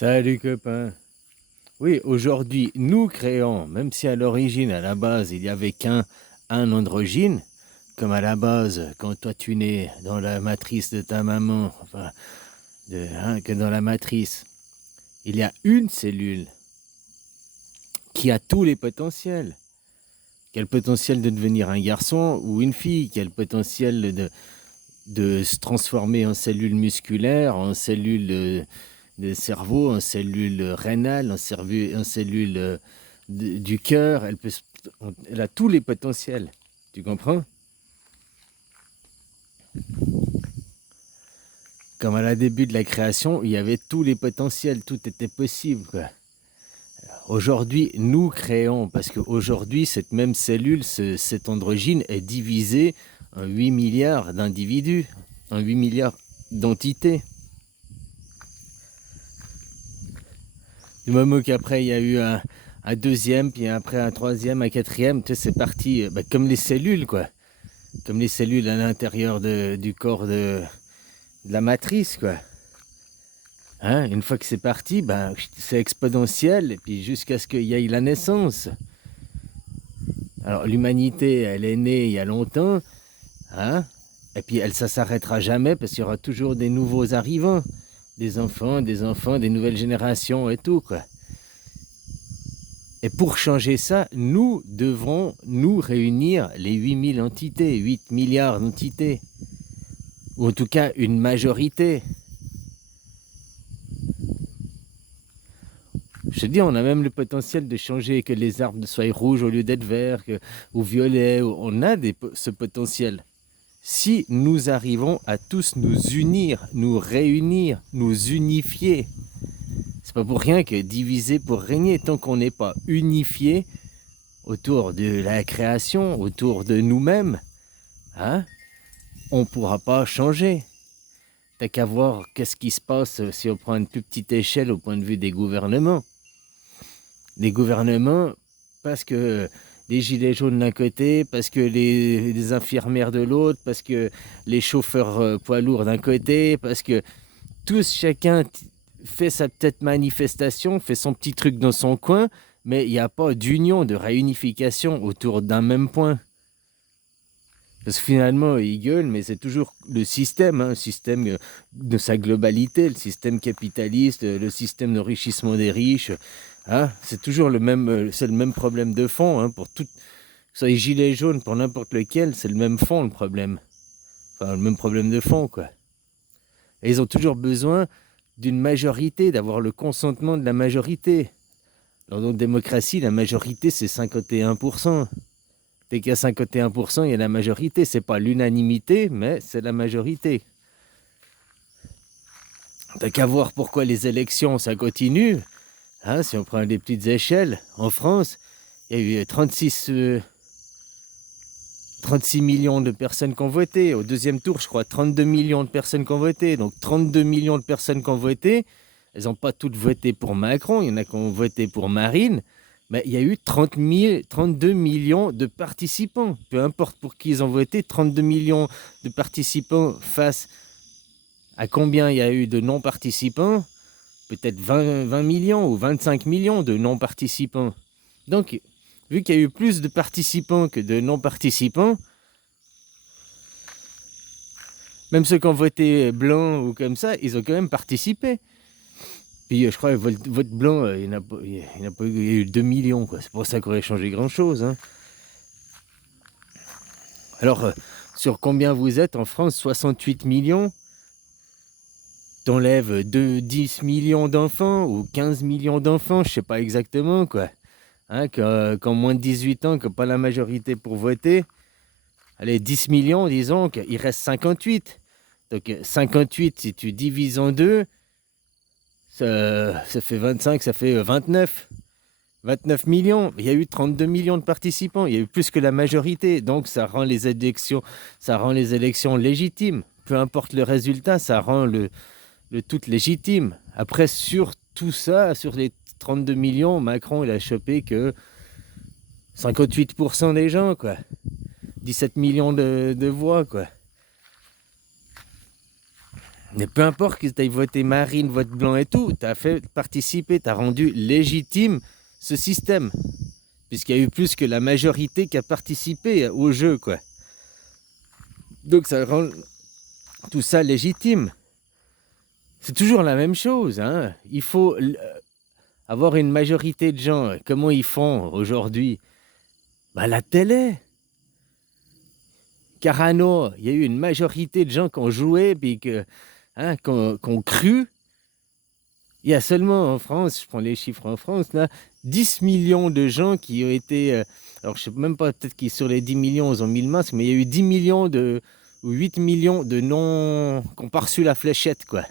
Salut copain. Oui, aujourd'hui, nous créons, même si à l'origine, à la base, il n'y avait qu'un androgyne, comme à la base, quand toi tu nais dans la matrice de ta maman, enfin, que dans la matrice, il y a une cellule qui a tous les potentiels. Qui a le potentiel de devenir un garçon ou une fille, qui a le potentiel de se transformer en cellule musculaire, en cellule de cerveau, en cellule rénale, en cellule du cœur. Elle a tous les potentiels. Tu comprends? Comme à la début de la création, il y avait tous les potentiels, tout était possible, quoi. Aujourd'hui, nous créons, parce qu'aujourd'hui, cette même cellule, cet androgyne est divisé en 8 milliards d'individus, en 8 milliards d'entités. Du moment qu'après, il y a eu un deuxième, puis après un troisième, un quatrième, tu sais, c'est parti, comme les cellules, quoi. Comme les cellules à l'intérieur du corps de la matrice, quoi. Hein, une fois que c'est parti, c'est exponentiel, et puis jusqu'à ce qu'il y ait la naissance. Alors l'humanité, elle est née il y a longtemps, hein, et puis ça s'arrêtera jamais parce qu'il y aura toujours des nouveaux arrivants, des enfants, des nouvelles générations et tout, quoi. Et pour changer ça, nous devrons nous réunir les 8000 entités, 8 milliards d'entités, ou en tout cas une majorité. Je te dis, on a même le potentiel de changer, que les arbres soient rouges au lieu d'être verts, ou violets. On a ce potentiel. Si nous arrivons à tous nous unir, nous réunir, nous unifier, c'est pas pour rien que diviser pour régner. Tant qu'on n'est pas unifié autour de la création, autour de nous-mêmes, hein, on ne pourra pas changer. T'as qu'à voir qu'est-ce qui se passe si on prend une plus petite échelle au point de vue des gouvernements. Les gouvernements, parce que les gilets jaunes d'un côté, parce que les infirmières de l'autre, parce que les chauffeurs poids lourds d'un côté, parce que chacun fait sa petite manifestation, fait son petit truc dans son coin, mais il n'y a pas d'union, de réunification autour d'un même point. Parce que finalement, ils gueulent, mais c'est toujours le système, le système de sa globalité, le système capitaliste, le système d'enrichissement des riches. Hein, c'est toujours le même problème de fond, pour tout. Que ce soit les gilets jaunes, pour n'importe lequel, c'est le même fond, le problème. Enfin, le même problème de fond, quoi. Et ils ont toujours besoin d'une majorité, d'avoir le consentement de la majorité. Dans notre démocratie, la majorité, c'est 51%. Dès qu'il y a 51%, il y a la majorité. C'est pas l'unanimité, mais c'est la majorité. T'as qu'à voir pourquoi les élections, ça continue. Hein, si on prend des petites échelles, en France, il y a eu 36 millions de personnes qui ont voté. Au deuxième tour, je crois, 32 millions de personnes qui ont voté. Donc 32 millions de personnes qui ont voté. Elles n'ont pas toutes voté pour Macron. Il y en a qui ont voté pour Marine. Mais il y a eu 32 millions de participants. Peu importe pour qui ils ont voté, 32 millions de participants face à combien il y a eu de non-participants. Peut-être 20 millions ou 25 millions de non-participants. Donc, vu qu'il y a eu plus de participants que de non-participants, même ceux qui ont voté blanc ou comme ça, ils ont quand même participé. Puis je crois que vote blanc, il n'y a pas eu, il y a eu 2 millions, quoi. C'est pour ça qu'on aurait changé grand-chose. Hein. Alors, sur combien vous êtes en France? 68 millions. T'enlèves 10 millions d'enfants ou 15 millions d'enfants, je sais pas exactement, quoi. Hein, qu'en moins de 18 ans, qui n'ont pas la majorité pour voter. Allez, 10 millions, disons qu'il reste 58. Donc 58, si tu divises en deux, ça fait 25, ça fait 29. 29 millions. Il y a eu 32 millions de participants. Il y a eu plus que la majorité. Donc ça rend les élections légitimes. Peu importe le résultat, ça rend le tout légitime. Après, sur tout ça, sur les 32 millions, Macron, il a chopé que 58% des gens, quoi. 17 millions de voix, quoi. Mais peu importe que tu aies voté Marine, vote blanc et tout, tu as fait participer, tu as rendu légitime ce système. Puisqu'il y a eu plus que la majorité qui a participé au jeu, quoi. Donc ça rend tout ça légitime. C'est toujours la même chose, hein. Il faut avoir une majorité de gens. Comment ils font aujourd'hui? Bah, la télé. Carano, il y a eu une majorité de gens qui ont joué, puis qui ont cru. Il y a seulement en France, je prends les chiffres en France, là, 10 millions de gens qui ont été... alors je ne sais même pas, peut-être qu'ils sur les 10 millions, ils ont mis le masque, mais il y a eu 10 millions ou 8 millions de non... qui n'ont pas reçu la fléchette, quoi.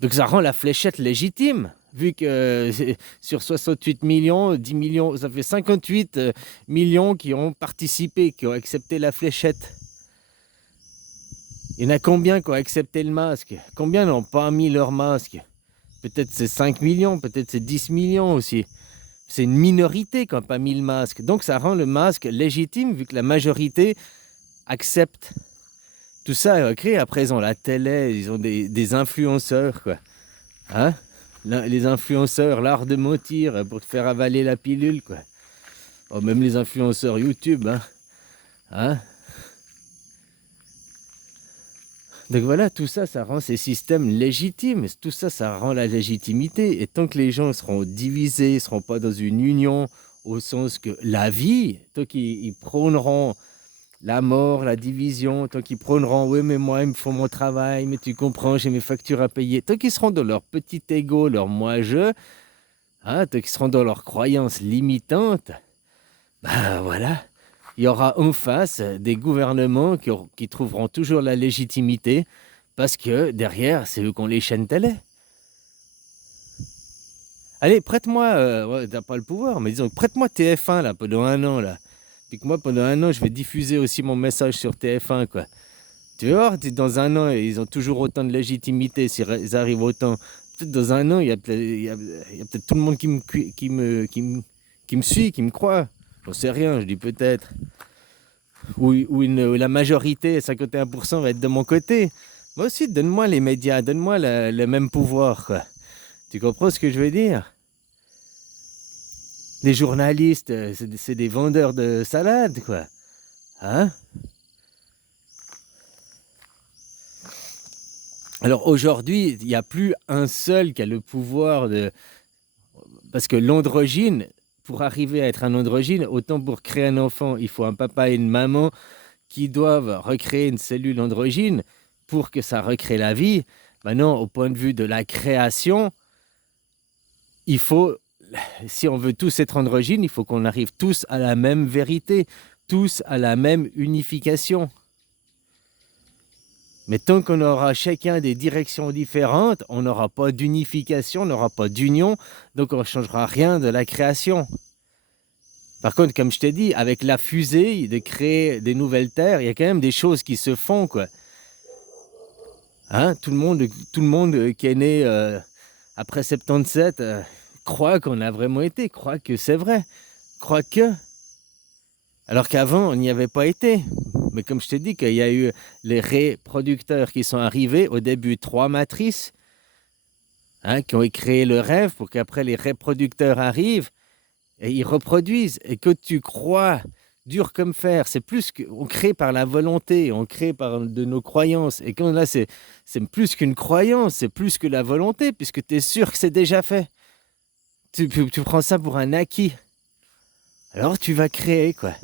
Donc ça rend la fléchette légitime, vu que sur 68 millions, 10 millions, ça fait 58 millions qui ont participé, qui ont accepté la fléchette. Il y en a combien qui ont accepté le masque? Combien n'ont pas mis leur masque? Peut-être c'est 5 millions, peut-être c'est 10 millions aussi. C'est une minorité qui n'a pas mis le masque. Donc ça rend le masque légitime, vu que la majorité accepte. Tout ça est créé. Après, ils ont la télé, ils ont des influenceurs, quoi. Hein? Les influenceurs, l'art de mentir pour te faire avaler la pilule, quoi. Oh, même les influenceurs YouTube, hein? Hein? Donc voilà, tout ça, ça rend ces systèmes légitimes. Tout ça, ça rend la légitimité. Et tant que les gens seront divisés, ne seront pas dans une union, au sens que la vie, tant qu'ils prôneront la mort, la division, tant qu'ils prôneront, oui, mais moi, ils me font mon travail, mais tu comprends, j'ai mes factures à payer. Tant qu'ils seront dans leur petit ego, leur moi-je, hein, tant qu'ils seront dans leurs croyances limitantes, ben voilà. Il y aura en face des gouvernements qui trouveront toujours la légitimité parce que derrière, c'est eux qui ont les chaînes télé. Allez, prête-moi, ouais, t'as pas le pouvoir, mais disons, prête-moi TF1 là, pendant un an. Là. Puis que moi, pendant un an, je vais diffuser aussi mon message sur TF1. Quoi. Tu vas voir, dans un an, ils ont toujours autant de légitimité s'ils arrivent autant. Peut-être dans un an, il y a peut-être tout le monde qui me suit, qui me croit. J'en sais rien, je dis peut-être. Où la majorité, 51%, va être de mon côté. Moi aussi, donne-moi les médias, donne-moi le même pouvoir. Quoi. Tu comprends ce que je veux dire? Les journalistes, c'est des vendeurs de salade, quoi. Hein? Alors aujourd'hui, il n'y a plus un seul qui a le pouvoir de... Parce que l'androgyne, pour arriver à être un androgyne, autant pour créer un enfant, il faut un papa et une maman qui doivent recréer une cellule androgyne pour que ça recrée la vie. Maintenant, au point de vue de la création, il faut, si on veut tous être androgynes, il faut qu'on arrive tous à la même vérité, tous à la même unification. Mais tant qu'on aura chacun des directions différentes, on n'aura pas d'unification, on n'aura pas d'union, donc on ne changera rien de la création. Par contre, comme je t'ai dit, avec la fusée de créer des nouvelles terres, il y a quand même des choses qui se font, quoi. Hein, tout le monde qui est né après 77 croit qu'on a vraiment été, croit que c'est vrai, croit que... Alors qu'avant, on n'y avait pas été. Mais comme je te dis qu'il y a eu les reproducteurs qui sont arrivés, au début 3 matrices, hein, qui ont créé le rêve pour qu'après les reproducteurs arrivent et ils reproduisent. Et que tu crois dur comme fer, c'est plus qu'on crée par la volonté, on crée par de nos croyances. Et quand là, c'est plus qu'une croyance, c'est plus que la volonté, puisque tu es sûr que c'est déjà fait. Tu prends ça pour un acquis. Alors tu vas créer, quoi.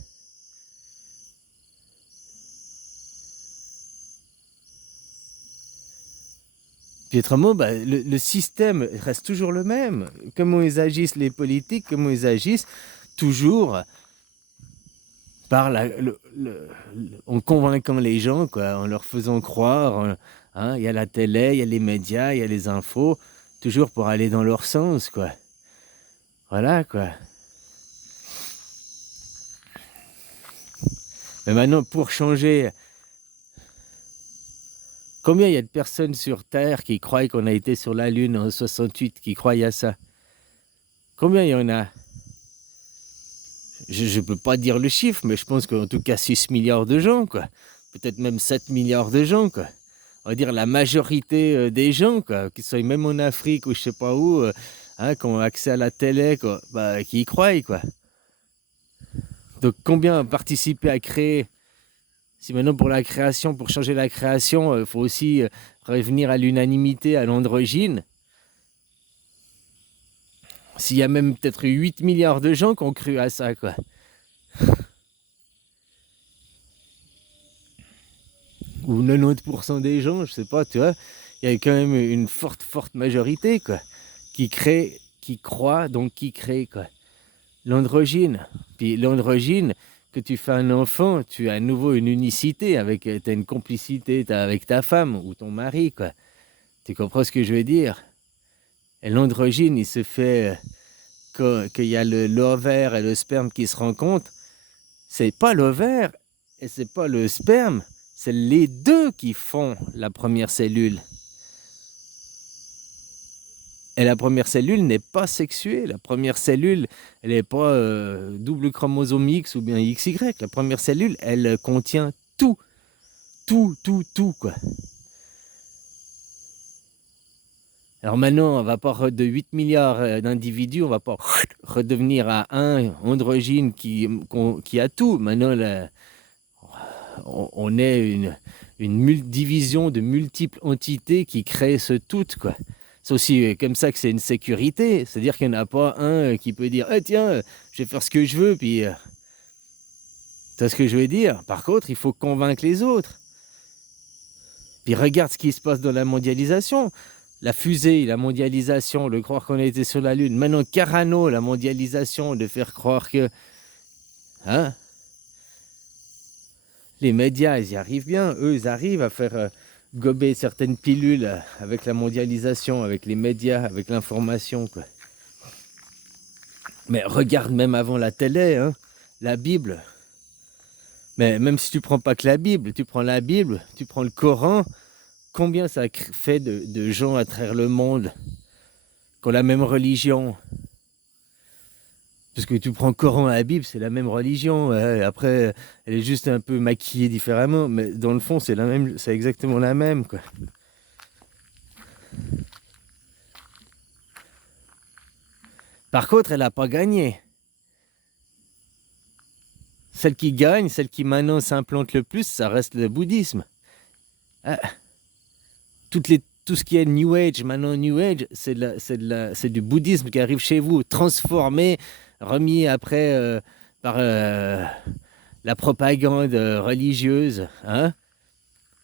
Puis autrement, bah, le système reste toujours le même. Comment ils agissent les politiques, comment ils agissent, toujours par en convainquant les gens, quoi, en leur faisant croire. Hein, y a la télé, il y a les médias, il y a les infos, toujours pour aller dans leur sens, quoi. Voilà, quoi. Mais maintenant, pour changer... Combien il y a de personnes sur Terre qui croient qu'on a été sur la Lune en 68, qui croient à ça? Combien il y en a? Je ne peux pas dire le chiffre, mais je pense qu'en tout cas 6 milliards de gens, quoi. Peut-être même 7 milliards de gens, quoi. on va dire, la majorité des gens, quoi, qu'ils soient même en Afrique ou je sais pas où, hein, qui ont accès à la télé, quoi, bah, qui y croient, quoi. Donc combien participer à créer? Si maintenant pour la création, pour changer la création, il faut aussi revenir à l'unanimité, à l'androgyne. S'il y a même peut-être 8 milliards de gens qui ont cru à ça, quoi. Ou 90% des gens, je sais pas, tu vois. Il y a quand même une forte majorité, quoi, qui crée, qui croit, donc qui crée, quoi. L'androgyne. Puis l'androgyne, que tu fais un enfant, tu as à nouveau une unicité, avec, tu as une complicité avec ta femme ou ton mari, quoi. Tu comprends ce que je veux dire? Et l'androgyne, il se fait qu'il y a l'ovaire et le sperme qui se rencontrent. C'est pas l'ovaire et c'est pas le sperme, c'est les deux qui font la première cellule. Et la première cellule n'est pas sexuée. La première cellule, elle n'est pas double chromosome X ou bien XY. La première cellule, elle contient tout. Tout, quoi. Alors maintenant, on va pas de 8 milliards d'individus, on va pas redevenir à un androgyne qui a tout. Maintenant, on est une division de multiples entités qui créent ce tout, quoi. C'est aussi comme ça que c'est une sécurité. C'est-à-dire qu'il n'y en a pas un qui peut dire tiens, je vais faire ce que je veux, puis tu vois ce que je veux dire. Par contre, il faut convaincre les autres. Puis regarde ce qui se passe dans la mondialisation. La fusée, la mondialisation, de croire qu'on a été sur la Lune. Maintenant, Carano, la mondialisation, de faire croire que... Hein, les médias, ils y arrivent bien. Eux, ils arrivent à faire gober certaines pilules avec la mondialisation, avec les médias, avec l'information, quoi. Mais regarde même avant la télé, hein, la Bible. Mais même si tu prends pas que la Bible, tu prends la Bible, tu prends le Coran, combien ça fait de gens à travers le monde qui ont la même religion? Parce que tu prends le Coran et la Bible, c'est la même religion. Après, elle est juste un peu maquillée différemment, mais dans le fond, c'est la même, c'est exactement la même, quoi. Par contre, elle n'a pas gagné. Celle qui gagne, celle qui maintenant s'implante le plus, ça reste le bouddhisme. Tout ce qui est New Age, maintenant New Age, c'est du bouddhisme qui arrive chez vous, transformé, remis après par la propagande religieuse, hein?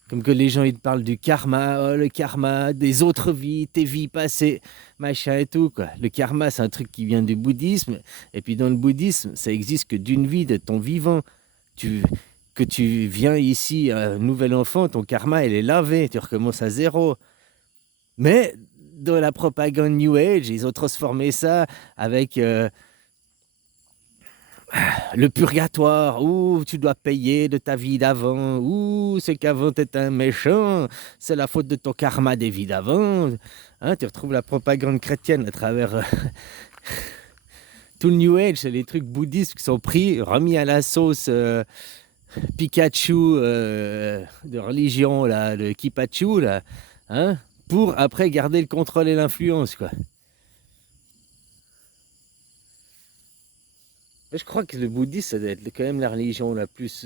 Comme que les gens ils te parlent du karma, le karma, des autres vies, tes vies passées, machin et tout, quoi. Le karma, c'est un truc qui vient du bouddhisme. Et puis dans le bouddhisme, ça existe que d'une vie, de ton vivant. Que tu viens ici, un nouvel enfant, ton karma, il est lavé, tu recommences à zéro. Mais dans la propagande New Age, ils ont transformé ça avec... le purgatoire, où tu dois payer de ta vie d'avant, ou c'est qu'avant tu étais un méchant, c'est la faute de ton karma des vies d'avant. Hein, tu retrouves la propagande chrétienne à travers tout le New Age, c'est les trucs bouddhistes qui sont pris, remis à la sauce Pikachu de religion, là, le Kipachu, là, hein, pour après garder le contrôle et l'influence, quoi. Je crois que le bouddhisme, ça doit être quand même la religion la plus...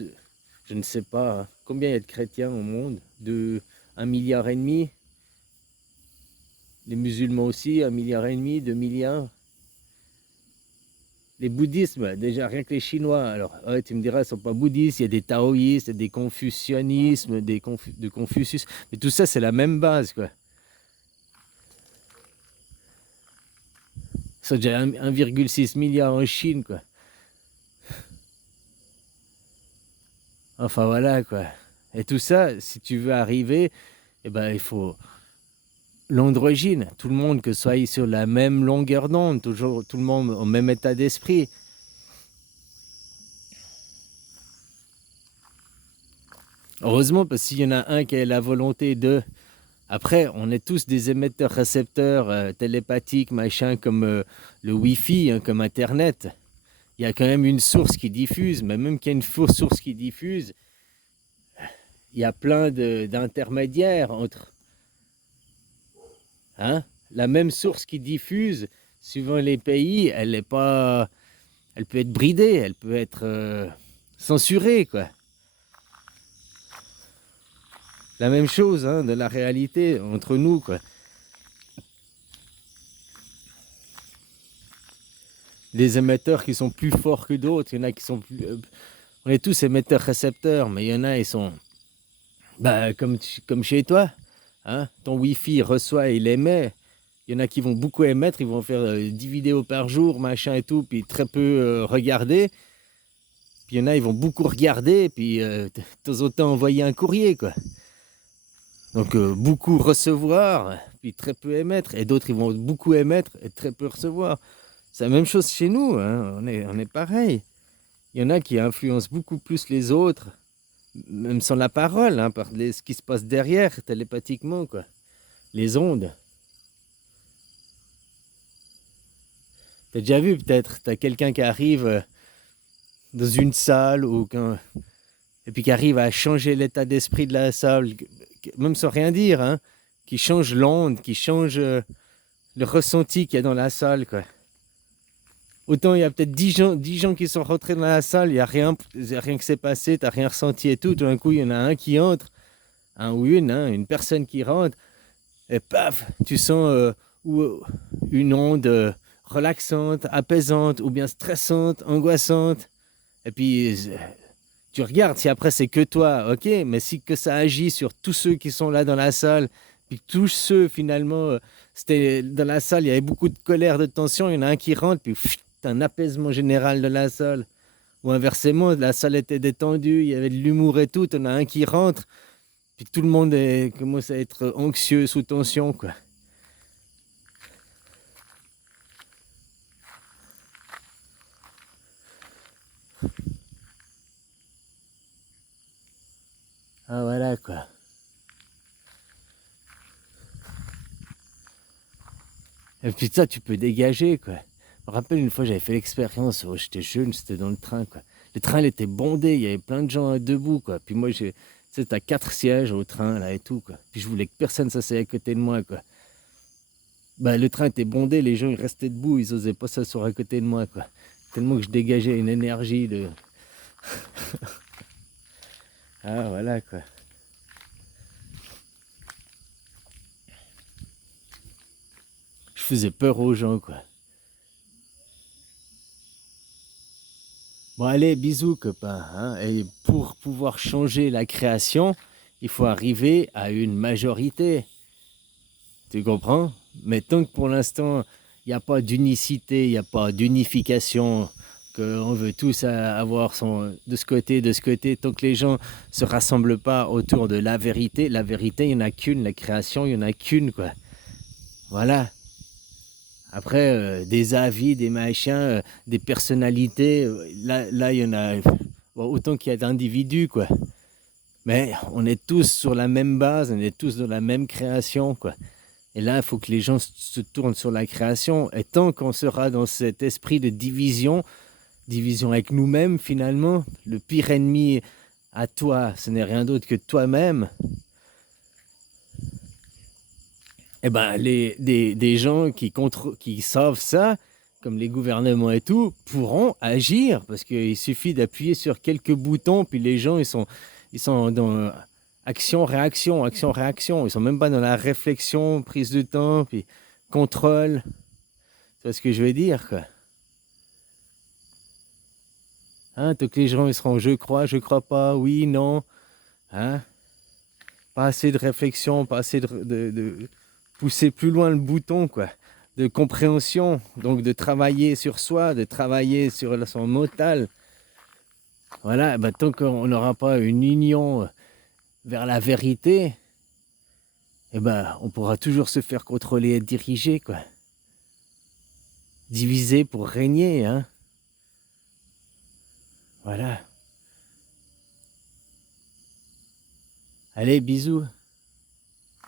Je ne sais pas, hein, combien il y a de chrétiens au monde? 1,5 milliard. Les musulmans aussi, 1,5 milliard, 2 milliards. Les bouddhismes, déjà rien que les Chinois. Alors, ouais, tu me diras, ils ne sont pas bouddhistes, il y a des taoïstes, des confucianismes, de Confucius. Mais tout ça, c'est la même base, quoi. Ils sont déjà 1,6 milliard en Chine, quoi. Enfin voilà, quoi. Et tout ça, si tu veux arriver, eh ben, il faut l'androgyne. Tout le monde que soit sur la même longueur d'onde, toujours tout le monde au même état d'esprit. Heureusement, parce qu'il y en a un qui a la volonté de... Après, on est tous des émetteurs-récepteurs télépathiques, machin, comme le Wi-Fi, hein, comme Internet. Il y a quand même une source qui diffuse, mais même qu'il y a une fausse source qui diffuse, il y a plein d'intermédiaires entre, hein, la même source qui diffuse, suivant les pays, elle est pas, elle peut être bridée, elle peut être censurée, quoi. La même chose, hein, de la réalité entre nous, quoi. Des émetteurs qui sont plus forts que d'autres, il y en a qui sont plus... on est tous émetteurs-récepteurs, mais il y en a, ils sont... Bah, comme chez toi, hein, ton Wi-Fi reçoit, il émet. Il y en a qui vont beaucoup émettre, ils vont faire 10 vidéos par jour, machin et tout, puis très peu regarder. Puis il y en a, ils vont beaucoup regarder, puis de temps en temps envoyer un courrier, quoi. Donc beaucoup recevoir, puis très peu émettre. Et d'autres, ils vont beaucoup émettre et très peu recevoir. C'est la même chose chez nous, hein. On est pareil. Il y en a qui influencent beaucoup plus les autres, même sans la parole, hein, par ce qui se passe derrière, télépathiquement, quoi. Les ondes. T'as déjà vu peut-être, t'as quelqu'un qui arrive dans une salle et puis qui arrive à changer l'état d'esprit de la salle, même sans rien dire, hein, qui change l'onde, qui change le ressenti qu'il y a dans la salle, quoi. Autant il y a peut-être 10 gens qui sont rentrés dans la salle, il n'y a rien qui s'est passé, tu n'as rien ressenti et tout. Tout d'un coup, il y en a un qui entre, un ou une personne qui rentre, et paf, tu sens une onde relaxante, apaisante, ou bien stressante, angoissante. Et puis, tu regardes, si après c'est que toi, ok, mais si que ça agit sur tous ceux qui sont là dans la salle, puis tous ceux finalement, c'était dans la salle, il y avait beaucoup de colère, de tension, il y en a un qui rentre, puis un apaisement général de la salle. Ou inversement, la salle était détendue, il y avait de l'humour et tout, il y en a un qui rentre, puis tout le monde commence à être anxieux, sous tension, quoi. Ah voilà, quoi. Et puis ça, tu peux dégager, quoi. Je me rappelle une fois, j'avais fait l'expérience, j'étais jeune, c'était dans le train, quoi. Le train, il était bondé, il y avait plein de gens debout, quoi. Puis moi, tu sais, t'as 4 sièges au train, là, et tout, quoi. Puis je voulais que personne s'asseye à côté de moi, quoi. Bah, le train était bondé, les gens, ils restaient debout, ils osaient pas s'asseoir à côté de moi, quoi. Tellement que je dégageais une énergie de... Ah, voilà, quoi. Je faisais peur aux gens, quoi. Bon, allez, bisous, copain, hein. Et pour pouvoir changer la création, il faut arriver à une majorité. Tu comprends? Mais tant que pour l'instant, il n'y a pas d'unicité, il n'y a pas d'unification, qu'on veut tous avoir de ce côté, tant que les gens ne se rassemblent pas autour de la vérité, il n'y en a qu'une, la création, il n'y en a qu'une, quoi. Voilà. Après, des avis, des machins, des personnalités, là, il y en a bon, autant qu'il y a d'individus, quoi. Mais on est tous sur la même base, on est tous dans la même création, quoi. Et là, il faut que les gens se tournent sur la création. Et tant qu'on sera dans cet esprit de division, division avec nous-mêmes finalement, le pire ennemi à toi, ce n'est rien d'autre que toi-même. Eh ben, des gens qui savent ça, comme les gouvernements et tout, pourront agir parce qu'il suffit d'appuyer sur quelques boutons, puis les gens, ils sont dans action, réaction, action, réaction. Ils sont même pas dans la réflexion, prise de temps, puis contrôle. Tu vois ce que je veux dire, quoi. Hein, tant que les gens ils seront je crois pas, oui, non. Hein, pas assez de réflexion, pas assez de pousser plus loin le bouton, quoi. De compréhension, donc de travailler sur soi, de travailler sur son mental. Voilà, ben, tant qu'on n'aura pas une union vers la vérité, eh ben, on pourra toujours se faire contrôler et diriger, quoi. Diviser pour régner, hein. Voilà. Allez, bisous.